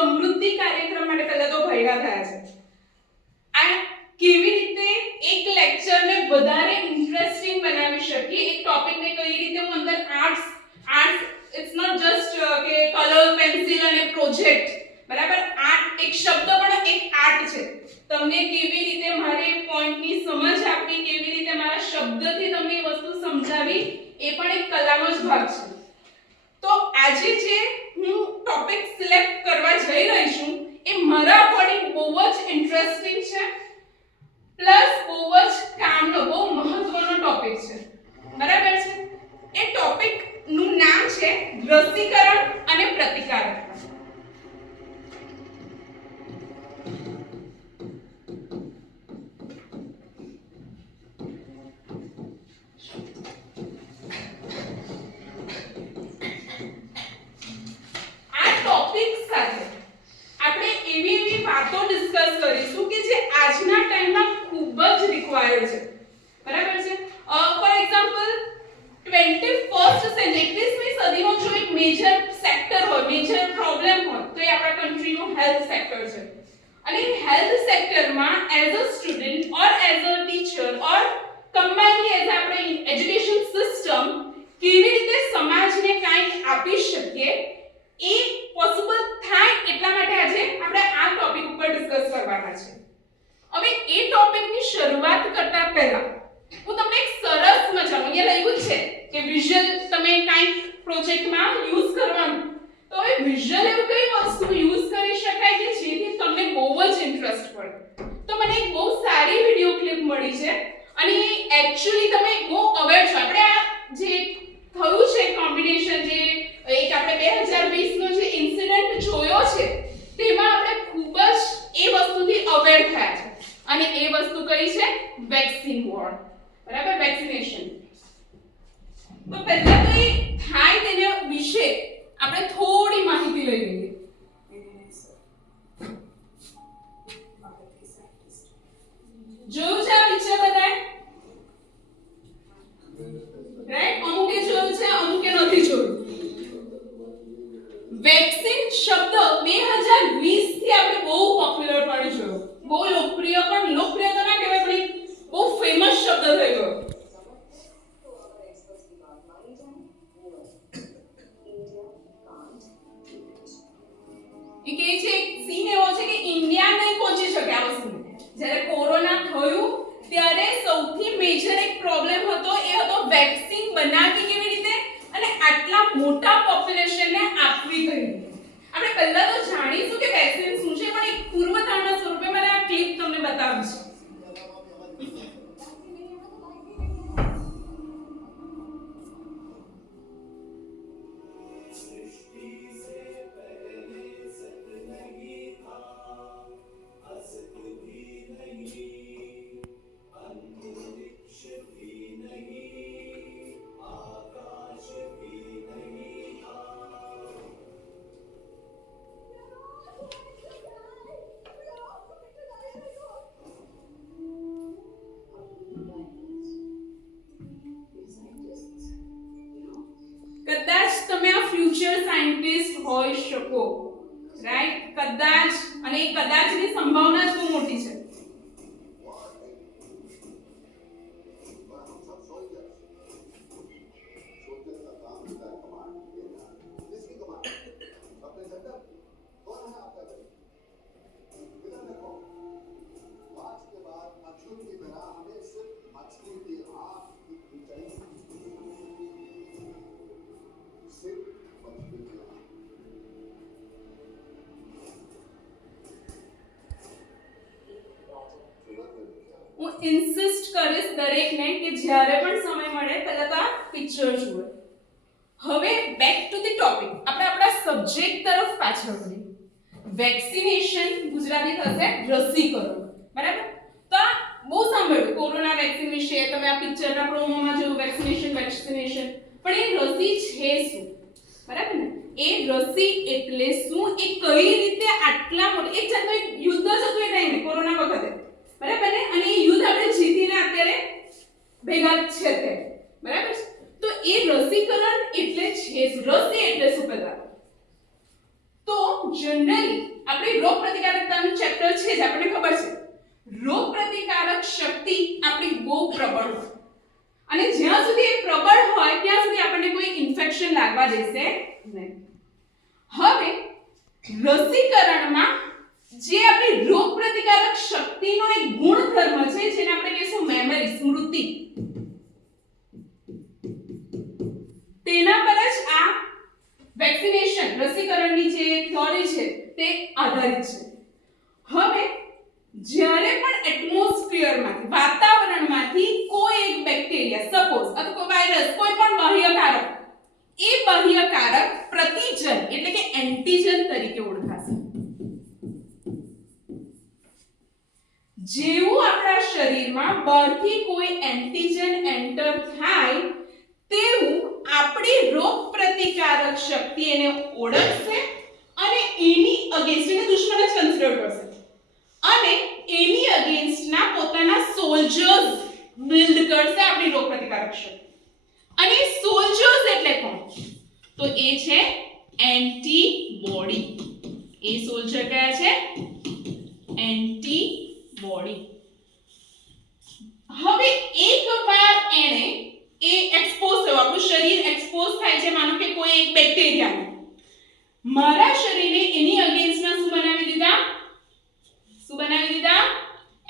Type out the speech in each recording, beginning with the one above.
સમૃદ્ધિ કાર્યક્રમ માટે પહેલા તો ભેગા થયા છે. આ કેવી રીતે એક લેક્ચરને વધારે ઇન્ટરેસ્ટિંગ બનાવી શકીએ, એક ટોપિકને કઈ રીતે હું અંદર આર્ટ્સ ઇટ્સ નોટ જસ્ટ કે કલર પેન્સિલ અને પ્રોજેક્ટ, બરાબર. આર્ટ એક શબ્દ પણ એક આર્ટ છે. તમને કેવી રીતે મારે પોઈન્ટની સમજ આપવી, કેવી રીતે મારા શબ્દથી તમને એ વસ્તુ સમજાવી, એ પણ એક કલાનો જ ભાગ છે. તો આજે જે હું ટોપિક સિલેક્ટ કરવા જઈ રહી છું એ મારા અકોર્ડિંગ બહુ જ ઇન્ટરેસ્ટિંગ છે, પ્લસ બહુ જ કામનો બહુ મહત્વનો ટોપિક છે, બરાબર છે. એ ટોપિક નું નામ છે રસીકરણ અને પ્રતિકારકતા. વાતો ડિસ્કસ કરીશું કે જે આજના ટાઈમમાં ખૂબ જ રિક્વાયર્ડ છે, બરાબર છે. ફોર એક્ઝામ્પલ 21st સેન્ચુરી 21મી સદીનો જો એક મેજર સેક્ટર હોય, મેજર પ્રોબ્લેમ હોય તો એ આપણા કન્ટ્રીનું હેલ્થ સેક્ટર છે. અને હેલ્થ સેક્ટરમાં as a student or as a teacher or combinedly as આપણે એજ્યુકેશન સિસ્ટમ કેવી રીતે સમાજને કંઈક આપી શકીએ એ પોસિબલ થાય એટલા માટે આજે આપણે આ ટોપિક ઉપર ડિસ્કસ કરવાના છે. હવે એ ટોપિકની શરૂઆત કરતા પહેલા હું તમને એક સરસ મજાનું અહીંયા લખ્યું છે કે વિઝ્યુઅલ તમે કંઈક પ્રોજેક્ટમાં યુઝ કરવાનું. તો હવે વિઝ્યુઅલ એવું કઈ વસ્તુ યુઝ કરી શકાય કે જેથી તમને બહુ જ ઇન્ટરેસ્ટ પડે. તો મને એક બહુ સારી વિડિયો ક્લિપ મળી છે અને એક્ચ્યુઅલી તમે બહુ અવેર છો. આપણે આ જે થયું છે કોમ્બિનેશન, જે એક આપણે 2020 નો જે ઇન્સિડન્ટ જોયો છે તેમાં આપણે ખૂબ જ એ વસ્તુથી અવેર થયા છે અને એ વસ્તુ કઈ છે? વેક્સિન વોર, બરાબર, વેક્સિનેશન. તો પહેલા તો એ થાય તેના વિશે આપણે થોડી માહિતી લઈ લઈએ. જોયું છે આ પિક્ચર બધાએ? રાઈટ? અમુકે જોયું છે, અમુકે નથી જોયું. વેક્સિન શબ્દ 2020 થી આપણે બહુ પોપ્યુલર પણ જોયો, બહુ લોકપ્રિય, પણ લોકપ્રિય તો ના કહેવાય પણ બહુ ફેમસ શબ્દ થઈ ગયો. એ કહે છે એક સીન એવો છે કે ઇન્ડિયા નહીં પહોંચી શકે આ વસ્તુ. જ્યારે કોરોના થયું ત્યારે સૌથી મેજર એક પ્રોબ્લેમ હતો, એ હતો વેક્સિન બનાવવી કેવી રીતે અને આટલા મોટા પોપ્યુલેશનને આપવી કઈ રીતે. આપણે પહેલા તો જાણીશું કે વેક્સિન શું છે, પણ એક પૂર્વધારણા સ્વરૂપે મને આ ક્લિપ તમને બતાવું છું. કદાચ તમે આ ફ્યુચર સાયન્ટિસ્ટ હોઈ શકો, રાઈટ? કદાચ, અને એ કદાચની સંભાવના જ બહુ મોટી છે. હું ઇન્સિસ્ટ કરીશ દરેકને કે જ્યારે પણ સમય મળે પહેલા તો આ પિક્ચર જુઓ. હવે બેક ટુ ધ ટોપિક, આપણે આપણા સબ્જેક્ટ તરફ પાછળ વળીએ. વેક્સિનેશન ગુજરાતી થશે રસીકરણ, બરાબર? તો આ બહુ સાંભળ્યું કોરોના વેક્સિન વિશે, તમે આ પિક્ચરના પ્રોમોમાં જોયું વેક્સિનેશન, પણ એ રસી છે શું, બરાબર ને? એ રસી એટલે શું, એ કઈ રીતે આટલા મોટા એક જાતનું એક યુદ્ધ જ હતું એ ટાઈમે કોરોના વખતે, બરાબર ને? અને એ યુદ્ધ આપણે જીતીને અત્યારે ભેગા છે તે, બરાબર છે? તો એ રસીકરણ એટલે છે, રસી એટલે શું? પહેલા તો જનરલી આપણે રોગ પ્રતિકારકતાનું ચેપ્ટર છે જ આપણને ખબર છે રોગ પ્રતિકારક શક્તિ આપણી બહુ પ્રબળ હોય અને જ્યાં સુધી એ પ્રબળ હોય ત્યાં સુધી આપણને કોઈ ઇન્ફેક્શન લાગવા દેશે નહીં. હવે રસીકરણમાં જે આપણી રોગ પ્રતિકારક શક્તિનો એક ગુણધર્મ છે જેને આપણે કહીશું મેમરી સ્મૃતિ, તેના પર જ આ વેક્સિનેશન રસીકરણની જે થિયરી છે તે આધારિત છે. હવે જ્યારે પણ એટમોસ્ફિયરમાંથી વાતાવરણમાંથી કોઈ એક બેક્ટેરિયા સપોઝ અથવા કોઈ વાયરસ કોઈ પણ બાહ્યકારક એ બાહ્યકારક પ્રતિજન એટલે કે એન્ટીજન તરીકે ઓળખાશે. જેવું આપણા શરીરમાં બહારથી કોઈ એન્ટીજન એન્ટર થાય તેવું આપણી રોગ પ્રતિકારક શક્તિ એને ઓળખશે અને એની અગેન્સ્ટ એને દુશ્મન જ કન્સિડર કરશે અને એની અગેન્સ્ટના પોતાના સોલ્જર્સ બિલ્ડ કરશે આપણી રોગ પ્રતિકારક શક્તિ. અને સોલ્જર્સ એટલે કોણ? તો એ છે એન્ટીબોડી. એ સોલ્જર કયા છે? એન્ટીબોડી. હવે એકવાર એને એ એક્સપોઝ થયો, આપણું શરીર એક્સપોઝ થાય છે માનો કે કોઈ એક બેક્ટેરિયા, મારા શરીરે એની અગેન્સ્ટમાં શું બનાવી દીધા?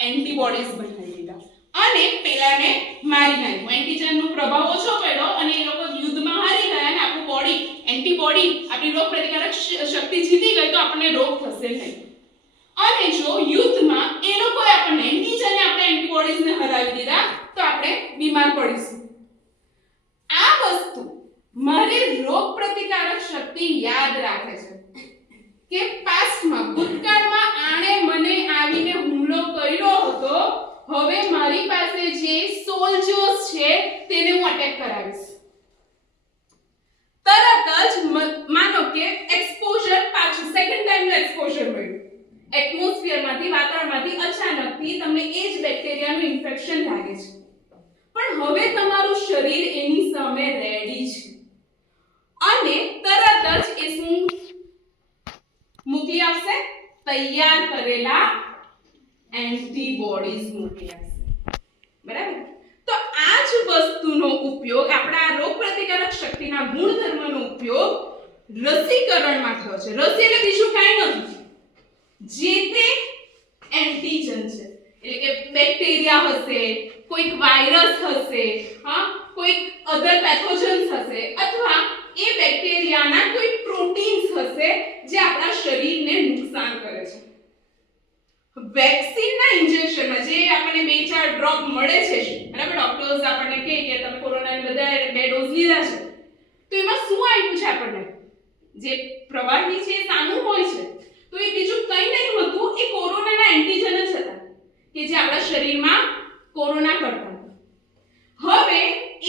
એન્ટીબોડીઝ બનાવી દીધા અને પેલાને મારી નાખ્યો. એન્ટીજનનો પ્રભાવ ઓછો પડ્યો અને એ લોકો યુદ્ધમાં હારી ગયા અને આપણું બોડી એન્ટીબોડી આપણી રોગ પ્રતિકારક શક્તિ જીતી ગઈ તો આપણને રોગ થશે નહીં. અને જો યુદ્ધમાં એ લોકોએ આપણને એન્ટીજનને આપણે એન્ટીબોડીઝને હરાવી દીધા તો આપણે બીમાર પડીશું. આ વસ્તુ મારી રોગ પ્રતિકારક શક્તિ યાદ રાખે છે કે પાસ્ટમાં ભૂતકાળમાં આણે મને આવીને હુમલો કર્યો હતો, હવે મારી પાસે જે સોલ્જર્સ છે તેને હું અટેક કરાવીશ. તરત જ માનો કે એક્સપોઝર પાછું સેકન્ડ ટાઈમનું એક્સપોઝર મળ્યું એટમોસ્ફિયરમાંથી વાતાવરણમાંથી અચાનકથી તમને એ જ બેક્ટેરિયાનું ઇન્ફેક્શન લાગે છે પણ હવે તમારું શરીર એની સામે રેડી છે અને તરત જ એ શું મોકલી આપશે? તૈયાર કરેલા એન્ટીબોડીઝ મોકલી આપશે. બરાબર? તો આ જ વસ્તુનો ઉપયોગ આપણા રોગ પ્રતિકારક શક્તિના ગુણધર્મનો ઉપયોગ રસીકરણમાં થયો છે. રસી એટલે બીજું કાંઈ નથી, જે તે એન્ટીજન છે એટલે કે બેક્ટેરિયા હશે, કોઈક વાયરસ હશે, કોઈક અધર પેથોજન્સ હશે અથવા એ બેક્ટેરિયાના કોઈ પ્રોટીન્સ હશે જે આપણા શરીરને નુકસાન કરે છે. વેક્સિનના ઇન્જેક્શનમાં જે આપણને 2-4 ડ્રોપ મળે છે, બરાબર, ડોક્ટર્સ આપણને કહે કે તમે કોરોનાના બધા 2 ડોઝ લીધા છે તો એમાં શું આપ્યું છે? આપણને જે પ્રવાહી છે એ સાનું હોય છે તો એ બીજું કંઈ નહીં હતું, એ કોરોનાના એન્ટીજન જ હતા કે જે આપણા શરીરમાં કોરોના કરતા. હવે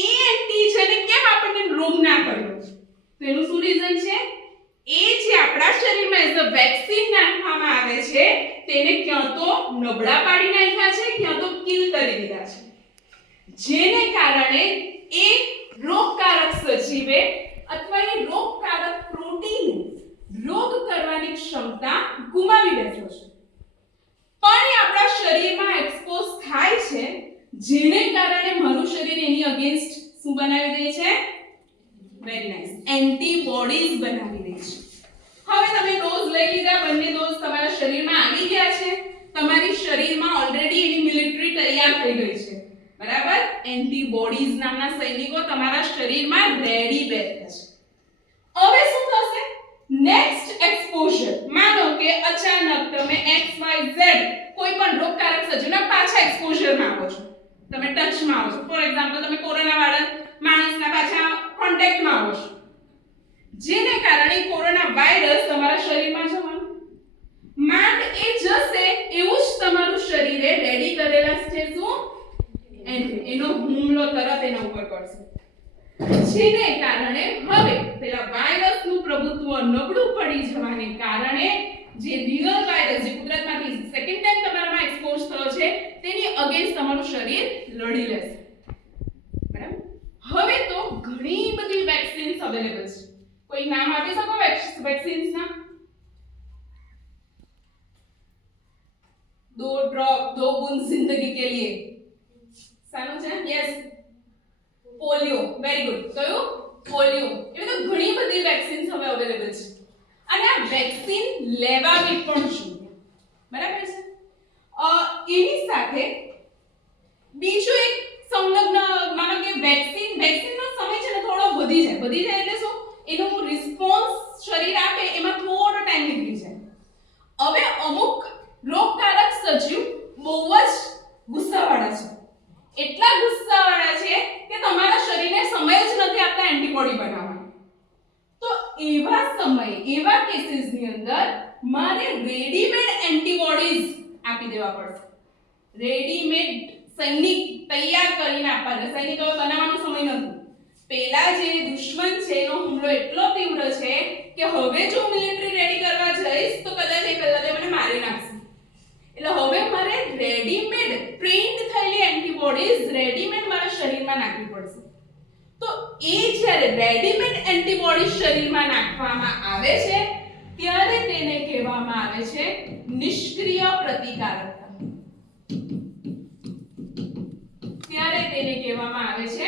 એ એન્ટીજને કેમ આપણને રોગ ના કર્યો? તો એનું શું રીઝન છે? એ જે આપણા શરીરમાં એઝ અ વેક્સિન નાખવામાં આવે છે તેને ક્યાં તો નબળા પાડી નાખ્યા છે, ક્યાં તો કિલ કરી દીધા છે, જેને કારણે એ રોગકારક સજીવે અથવા એ રોગકારક પ્રોટીન રોગ કરવાની ક્ષમતા ગુમાવી બેઠો છે. પણ એ આપણા શરીરમાં એક્સપોઝ થાય છે જેને કારણે મારું શરીર એની અગેન્સ્ટ શું બનાવી દે છે? વેરી નાઇસ, એન્ટીબોડીઝ બનાવી દે છે. હવે તમે ડોઝ લઈ લીધા, બંને ડોઝ તમારા શરીરમાં આવી ગયા છે, તમારી શરીરમાં ઓલરેડી એની મિલિટરી તૈયાર થઈ ગઈ છે, બરાબર? એન્ટીબોડીઝ નામના સૈનિકો તમારા શરીરમાં રેડી બેઠા છે. હવે શું થશે? નેક્સ્ટ એક્સપોઝર, માનો કે અચાનક તમે XYZ કોઈ પણ રોગકારક સજીવના પાછા એક્સપોઝરમાં આવો છો, તમે ટચમાં આવો છો. ફોર એક્ઝામ્પલ તમે કોરોના વાળા માણસના પાછા કોન્ટેક્ટમાં આવો છો, જેને કારણે કોરોના વાયરસ તમારા શરીરમાં જવાનું માંડ એ જશે એવું જ તમારું શરીરે રેડી કરેલા છે શું? એનો હુમલો તરત એના ઉપર કરશે, જેને કારણે હવે પેલા વાયરસનું પ્રભુત્વ નબળું પડી જવાને કારણે જે રિયલ વાયરસ જે કુદરતમાંથી સેકન્ડ ટાઈમ તમારામાં એક્સપોઝ થયો છે તેની અગેન્સ્ટ તમારું શરીર લડી લેશે. બરાબર? હવે તો ઘણી બધી વેક્સિન્સ અવેલેબલ છે. કોઈ નામ આપી શકો વેક્સિન્સના? दो बूंद जिंदगी के लिए સાનું છે યસ પોલિયો વેરી ગુડ કયું પોલિયો એટલે તો ઘણી બધી વેક્સિન્સ હવે અવેલેબલ છે અને આ વેક્સિન લેવાવી પણ જોઈએ બરાબર છે એની સાથે બીજું એક સંલગ્ન માનો કે વેક્સિનનો સમય છે ને થોડો વધી જાય એટલે શું એનો રિસ્પોન્સ શરીર આપે એમાં થોડો ટાઈમ નીકળી જાય હવે અમુક રોગકારક સજીવ બહુ જ ગુસ્સાવાળા છે એટલા ગુસ્સાવાળા છે કે તમારા શરીરને સમય જ નથી આપતા એન્ટીબોડી બનાવવાનો તો એવા સમયે એવા કેસીસની અંદર મારે રેડીમેડ એન્ટીબોડીઝ આપી દેવા પડશે રેડીમેડ સૈનિક તૈયાર કરીને આપવાના સૈનિકો બનાવવાનો સમય નથી પેલા જે દુશ્મન છે એનો હુમલો એટલો તીવ્ર છે કે હવે જો મિલિટરી રેડી કરવા જઈશ તો કદાચ એ પહેલા તે મને મારી નાખશે એટલે હવે મારે રેડીમેડ ટ્રેન્ડ થયેલી એન્ટીબોડીઝ રેડીમેડ મારા શરીરમાં નાખવી પડશે તો એ જ્યારે રેડીમેડ એન્ટીબોડી શરીરમાં નાખવામાં આવે છે ત્યારે તેને કહેવામાં આવે છે નિષ્ક્રિય પ્રતિકારકતા ત્યારે તેને કહેવામાં આવે છે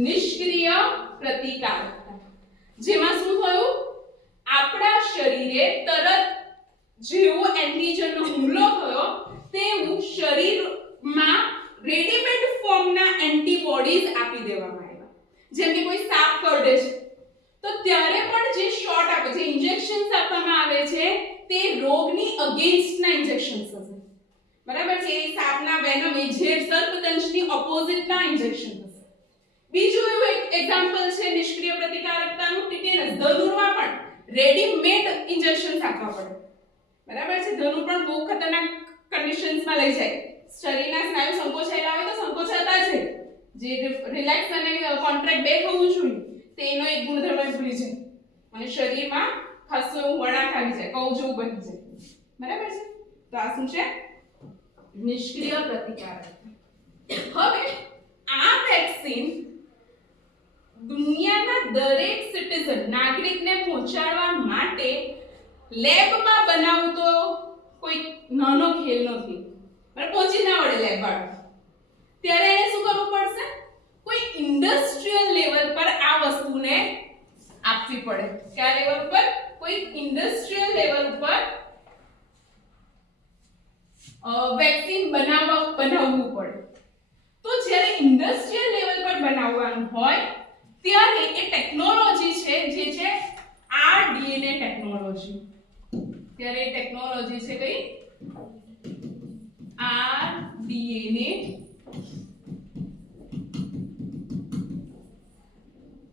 નિષ્ક્રિય પ્રતિકારકતા જેમાં શું થયું આપણા શરીરે તરત જેવો એન્ટીજનનો હુમલો થયો તેવું શરીરમાં રેડીમેડ ફોર્મના એન્ટીબોડીઝ આપી દેવામાં આવ્યા જેમ કે કોઈ સાપ કરડે છે તો ત્યારે પણ જે શોટ આપે છે ઇન્જેક્શન્સ આપવામાં આવે છે તે રોગની અગેન્સ્ટના ઇન્જેક્શન્સ હશે બરાબર છે એ સાપના વેનમ એ ઝેર સર્પદંશની ઓપોઝિટના ઇન્જેક્શન હશે બીજું એવું એક એક્ઝામ્પલ છે નિષ્ક્રિય પ્રતિકારકતાનું ટીટેનસ ધનુરમાં પણ રેડીમેડ ઇન્જેક્શન્સ આપવા પડે બરાબર છે ધનુ પણ બહુ ખતરનાક કન્ડિશન્સમાં લઈ જાય શરીરના સ્નાયુ સંકોચાયેલા હોય તો સંકોચાતા છે જે રિલેક્સ અને કોન્ટ્રાક્ટ બે થવું જોઈએ તેનો એક ગુણધર્મ ભૂલી જાય અને શરીરમાં ખાસું એવું વળાંક આવી જાય કવ જેવું બની જાય બરાબર છે તો આ શું છે નિષ્ક્રિય પ્રતિકારકતા હવે આ વેક્સિન દુનિયાના દરેક સિટીઝન નાગરિકને પહોંચાડવા માટે લેબમાં બનાવવું તો કોઈ નાનો ખેલ નથી બરાબર પહોંચી ના વળે લેબ વાળો ત્યારે એને શું કરવું પડશે કોઈ ઇન્ડસ્ટ્રીયલ લેવલ પર આ વસ્તુને આપવી પડે કયા લેવલ પર કોઈ ઇન્ડસ્ટ્રીયલ લેવલ પર વેક્સિન બનાવવું પડે તો જ્યારે ઇન્ડસ્ટ્રીયલ લેવલ પર બનાવવાનું હોય ત્યારે એ ટેકનોલોજી છે જે છે આરડીએનએ ટેકનોલોજી ત્યારે એ ટેકનોલોજી છે કઈ આરડીએનએ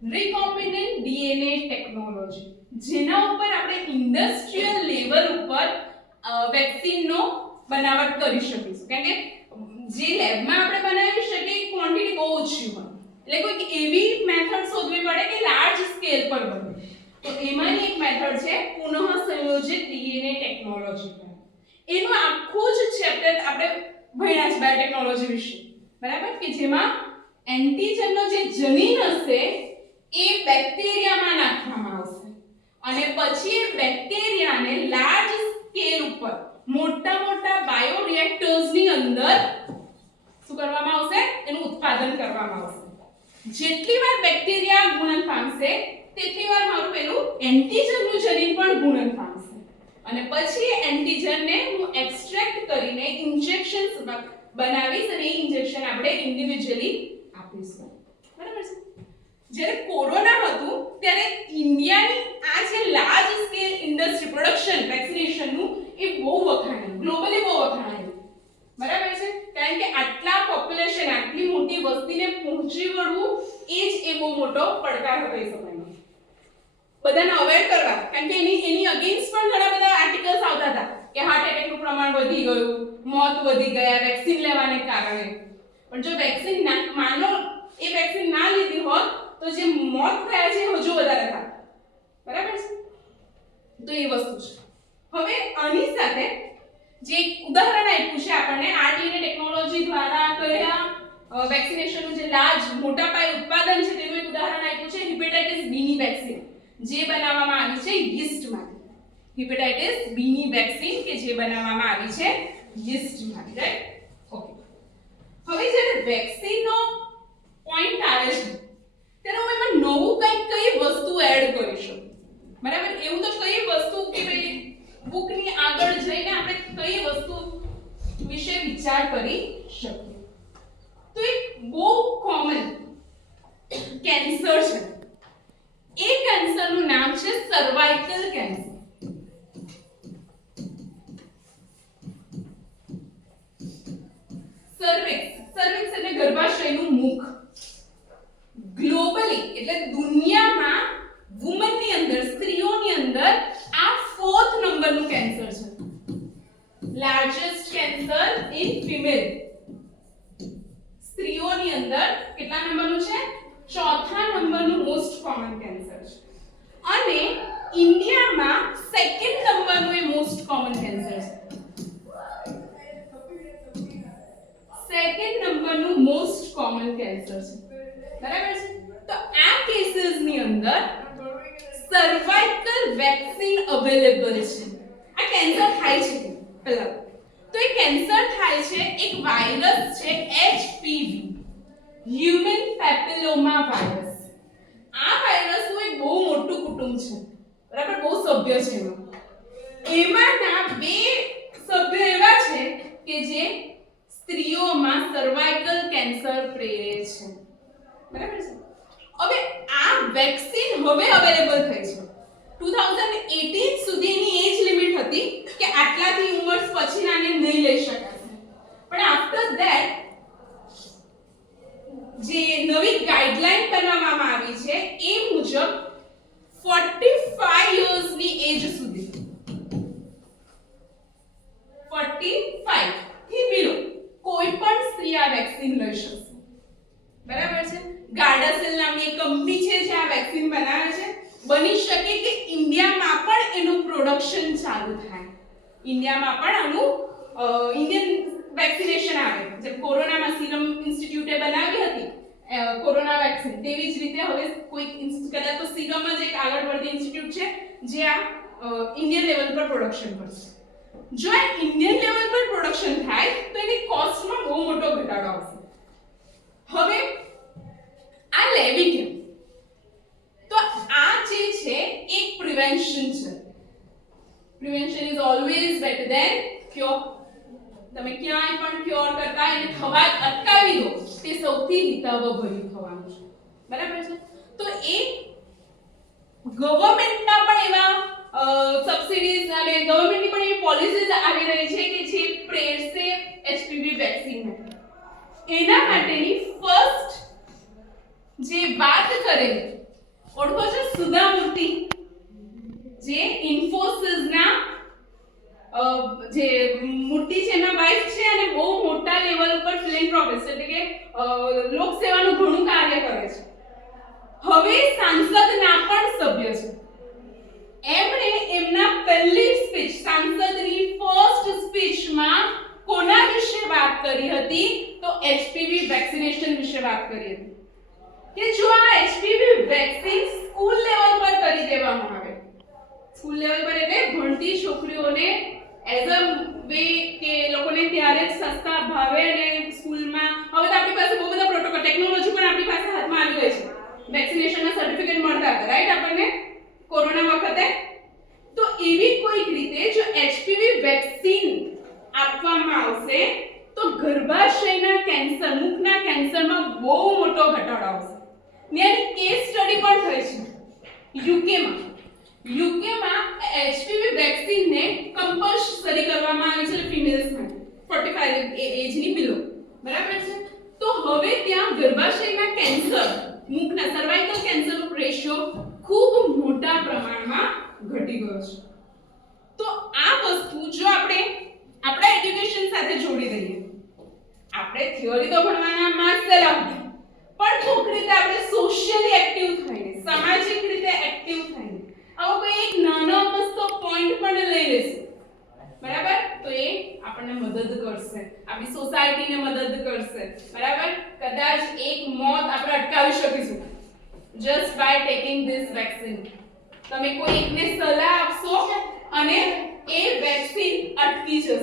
રિકોમ્બિનેન્ટ ડીએનએ ટેકનોલોજી જેના ઉપર આપણે ઇન્ડસ્ટ્રીયલ લેવલ ઉપર વેક્સિનનો બનાવટ કરી શકીશું કારણ કે જે લેબમાં આપણે બનાવી શકીએ ક્વોન્ટિટી બહુ ઓછી હોય એટલે કોઈક એવી મેથડ શોધવી પડે કે લાર્જ સ્કેલ પર બને તો એમાંની એક મેથડ છે પુનઃ સંયોજિત ડીએનએ ટેકનોલોજી એનું આખું જ ચેપ્ટર આપણે ભણ્યા છે બાયોટેકનોલોજી વિશે બરાબર કે જેમાં એન્ટીજનનો જે જનીન હશે એ બેક્ટેરિયામાં નાખવામાં આવશે અને પછી એ બેક્ટેરિયાને લાર્જ સ્કેલ ઉપર મોટા બાયો રિએક્ટર્સની અંદર શું કરવામાં આવશે એનું ઉત્પાદન કરવામાં આવશે જેટલી વાર બેક્ટેરિયા ગુણન પામશે તેટલી વાર મારું પેલું એન્ટીજનનું જનીન પણ ગુણન પામશે અને પછી એ એન્ટીજનને હું એક્સટ્રેક્ટ કરીને ઇન્જેક્શન્સ બનાવીશ અને એ ઇન્જેક્શન આપણે ઇન્ડિવિડ્યુઅલી આપીશું બરાબર છે જ્યારે કોરોના હતું ત્યારે ઇન્ડિયાની આ જે લાર્જ સ્કેલ ઇન્ડસ્ટ્રી પ્રોડક્શન વેક્સિનેશનનું એ બહુ વખાણાયું ગ્લોબલી બહુ વખાણાયું બરાબર છે કારણ કે આટલા પોપ્યુલેશન આટલી મોટી વસ્તીને પહોંચી વળવું એ જ એ બહુ મોટો પડકાર હતો એ સમયમાં બધાને અવેર કરવા કારણ કે એની અગેન્સ્ટ પણ ઘણા બધા આર્ટિકલ્સ આવતા હતા કે હાર્ટ એટેકનું પ્રમાણ વધી ગયું મોત વધી ગયા વેક્સિન લેવાને કારણે પણ જો વેક્સિન માનો એ વેક્સિન ના લીધી હોત તો જે મોત થયા છે હજુ વધારે થાત બરાબર છે તો એ વસ્તુ છે હવે આની સાથે જે ઉદાહરણ આપ્યું છે આપણને આરડીએનએ ટેકનોલોજી દ્વારા કયા વેક્સિનેશનનું જે લાર્જ મોટા પાયે ઉત્પાદન છે તેનું એક ઉદાહરણ આપ્યું છે હેપેટાઇટિસ બી ની વેક્સિન જે બનાવવામાં આવી છે યીસ્ટમાંથી હેપેટાઇટિસ બી ની વેક્સિન કે જે બનાવવામાં આવી છે લિસ્ટમાં, રાઈટ? ઓકે. હવે જ્યારે વેક્સિનનો પોઈન્ટ આવે છે ત્યારે હું એમાં નવું કઈ વસ્તુ એડ કરી શકું, બરાબર? એવું તો કઈ વસ્તુ કે ભાઈ બુકની આગળ જઈને આપણે કઈ વસ્તુ વિશે વિચાર કરી શકીએ? તો એક બહુ કોમન કેન્સર છે, એ કેન્સરનું નામ છે સર્વાઇકલ કેન્સર. સર્વિક્સ એટલે ગર્ભાશયનું મુખ. ગ્લોબલી એટલે દુનિયામાં વુમનની અંદર, સ્ત્રીઓની અંદર આ 4th નંબરનું કેન્સર છે. Largest cancer in female. સ્ત્રીઓની અંદર કેટલા નંબરનું છે? 4થા નંબરનું મોસ્ટ કોમન કેન્સર છે. અને ઇન્ડિયામાં 2nd નંબરનું એ મોસ્ટ કોમન કેન્સર છે. 2nd નંબરનું મોસ્ટ કોમન કેન્સર છે, બરાબર છે? તો આ કેસીસની અંદર સર્વાઇકલ વેક્સિન અવેલેબલ છે. આ કેન્સર થાય છે પહેલા તો એ કેન્સર થાય છે એક વાયરસ છે HPV, હ્યુમન પેપિલોમા વાયરસ. આ વાયરસનું એક બહુ મોટું કુટુંબ છે, બરાબર? બહુ સભ્ય છે એમાંના 2 સભ્ય એવા છે કે જે સ્ત્રીઓમાં સર્વાઇકલ કેન્સર પ્રેરે છે, બરાબર છે? હવે આ વેક્સિન હવે અવેલેબલ થઈ છે. 2018 સુધીની એજ લિમિટ હતી કે આટલાથી ઉંમર પછીનાને નહીં લઈ શકાશે, પણ આફ્ટર ધેટ જે નવી ગાઈડલાઈન બનાવવામાં આવી છે એ મુજબ 45 યર્સની એજ સુધી, 45 થી બિલો કોઈ પણ સ્ત્રી આ વેક્સિન લઈ શકશે, બરાબર છે? ગાર્ડાસિલ નામની એક કંપની છે જે આ વેક્સિન બનાવે છે. બની શકે કે ઇન્ડિયામાં પણ એનું પ્રોડક્શન ચાલુ થાય, ઇન્ડિયામાં પણ આનું ઇન્ડિયન વેક્સિનેશન આવે. જેમ કોરોનામાં સીરમ ઇન્સ્ટિટ્યૂટે બનાવી હતી કોરોના વેક્સિન, તેવી જ રીતે હવે કોઈ કદાચ તો સીરમ જ એક આગળ પડતી ઇન્સ્ટિટ્યૂટ છે જે આ ઇન્ડિયન લેવલ પર પ્રોડક્શન કરશે. જો આ ઇન્ડિયન લેવલ પર પ્રોડક્શન થાય તો એની કોસ્ટમાં બહુ મોટો ઘટાડો આવશે. હવે આ લેવી કેમ? તો આ જે છે એક પ્રિવેન્શન છે. Prevention is always better than cure. તમે ક્યાંય પણ ક્યોર કરતા એને થવા અટકાવી દો, તે સૌથી હિતાવહભર્યું થવાનું છે, બરાબર છે? તો એ ગવર્નમેન્ટના પણ એવા સબસિડીઝ અને ગવર્નમેન્ટની પણ એવી પોલિસીઝ આવી રહી છે કે જે પ્રેરશે HPV વેક્સિન માટે. એના માટેની ફર્સ્ટ જે વાત કરેલી ઓળખો છો? સુધા મૂર્તિ, જે ઇન્ફોસિસના જે મૂર્તિ છે એના વાઇફ છે અને બહુ મોટા લેવલ ઉપર ફિલેન્થ્રોપિસ્ટ એટલે કે લોક સેવાનું ઘણું કાર્ય કરે છે. હવે સાંસદના પણ સભ્ય છે. એમણે એમના પહેલી સ્પીચ, સાંસદની ફર્સ્ટ સ્પીચમાં કોના વિશે વાત કરી હતી? તો HPV વેક્સિનેશન વિશે વાત કરી હતી કે જો આ HPV વેક્સિન સ્કૂલ લેવલ પર કરી દેવામાં આવે, સ્કૂલ લેવલ પર એટલે ભણતી છોકરીઓને એઝ અ વે કે લોકોને ત્યારે જ સસ્તા ભાવે અને સ્કૂલમાં હવે તો આપણી પાસે બહુ બધા પ્રોટોકોલ ટેકનોલોજી પણ આપણી પાસે હાથમાં આવી ગઈ છે. વેક્સિનેશનના સર્ટિફિકેટ મળતા હતા, રાઈટ? આપણને કોરોના વખતે તો એવી કોઈક રીતે જો HPV વેક્સિન આપવામાં આવશે તો ગર્ભાશયના કેન્સર, મુખના કેન્સરમાં બહુ મોટો ઘટાડો આવશે. એની કેસ સ્ટડી પણ થઈ છે યુકેમાં HPV વેક્સિનને કમ્પલ્સરી કરવામાં આવી છે ફિમેલ્સ માટે 45 એજની બિલો, બરાબર છે? તો હવે ત્યાં ગર્ભાશયના કેન્સર, મુખના સર્વાઇકલ કેન્સરનો રેશિયો ખૂબ મોટા પ્રમાણમાં ઘટી ગયો છે. તો આ વસ્તુ જો આપણે આપણા એજ્યુકેશન સાથે જોડી દઈએ, આપણે થિયરી તો ભણવાના માસ્ટર આપી, પણ કોઈક રીતે આપણે સોશિયલી એક્ટિવ થઈને, સામાજિક રીતે એક્ટિવ થઈને આવો કોઈ એક નાનો મસ્તો પોઈન્ટ પણ લઈ લેશું, બરાબર? તો એ આપણને મદદ કરશે, આપણી સોસાયટીને મદદ કરશે, બરાબર? કદાચ એક મોત આપણે અટકાવી શકીશું just by taking this vaccine. તમે કોઈ એકને સલાહ આપશો અને એ વેક્સિન અટકી જશે,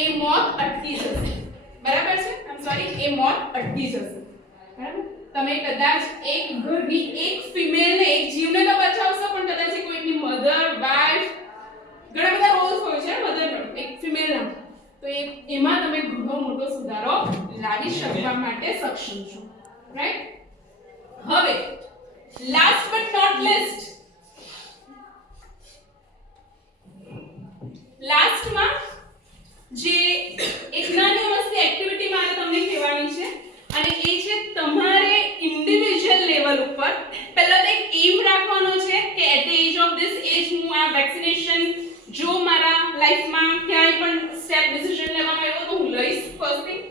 એ મોત અટકી જશે. બરાબર છે? સોરી, એ મોત અટકી જશે. બરાબર? તમે કદાચ એક ઘરની એક ફિમેલને, એક જીવને તો બચાવશો, પણ કદાચ કોઈની મધર, વાઇફ, ઘણા બધા રોલ્સ હોય છે મધરનો, એક ફિમેલના, તો એમાં તમે ઘણો મોટો સુધારો લાવી શકવા માટે સક્ષમ છો. રાઈટ? હવે લાસ્ટ બટ નોટ લીસ્ટ, લાસ્ટમાં જે એક નાની મસ્તી એક્ટિવિટી મારે તમને કહેવાની છે, અને એ છે તમારે ઇન્ડિવિડ્યુઅલ લેવલ ઉપર પહેલા તો એક એમ રાખવાનો છે કે at the age of this age હું આ વેક્સિનેશન જો મારા લાઈફમાં ક્યાંય પણ સ્ટેપ ડિસિઝન લેવાનો આવ્યો તો હું લઈશ, ફર્સ્ટ થિંગ.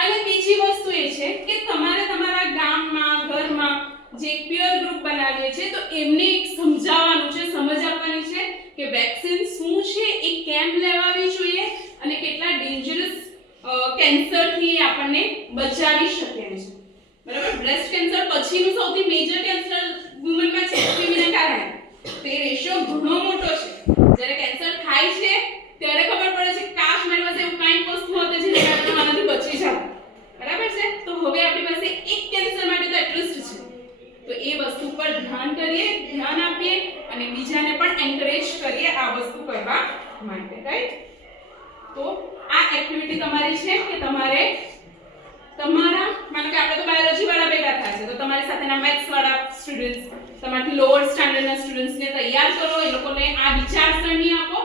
અને બીજી વસ્તુ એ છે કે તમારે તમારા ગામમાં, ઘરમાં જે પીઅર ગ્રુપ બનાવીએ છે તો એમને એક સમજાવવાનું છે, સમજ આપવાની છે કે વેક્સિન શું છે, એ કેમ લેવાવી જોઈએ અને કેટલા ડેન્જરસ કેન્સરથી આપણને બચાવી શકે છે. બરાબર? બ્રેસ્ટ કેન્સર પછીનું સૌથી મેજર કેન્સર વુમનમાં છે એચપીવીના કારણે. તો એ રેશિયો ઘણો મોટો છે. જ્યારે કેન્સર થાય છે ત્યારે ખબર પડે છે કાશ મારી પાસે એવું કાંઈક વસ્તુ હોત જેને કારણે હું આનાથી બચી જાઉં. બરાબર છે? તો હવે આપણી પાસે એક કેન્સર માટે તો એટલીસ્ટ છે. તો એ વસ્તુ પર ધ્યાન કરીએ, ધ્યાન આપીએ અને બીજાને પણ એન્કરેજ કરીએ આ વસ્તુ કરવા માટે. રાઈટ? તો આ એક્ટિવિટી તમારી છે કે તમારે તમારા, માનો કે આપણે તો બાયોલોજી વાળા ભેગા થાય છે, તો તમારી સાથેના મેથ્સ વાળા સ્ટુડન્ટ્સ, તમારાથી લોઅર સ્ટાન્ડર્ડના સ્ટુડન્ટ્સને તૈયાર કરો, એ લોકોને આ વિચારસરણી આપો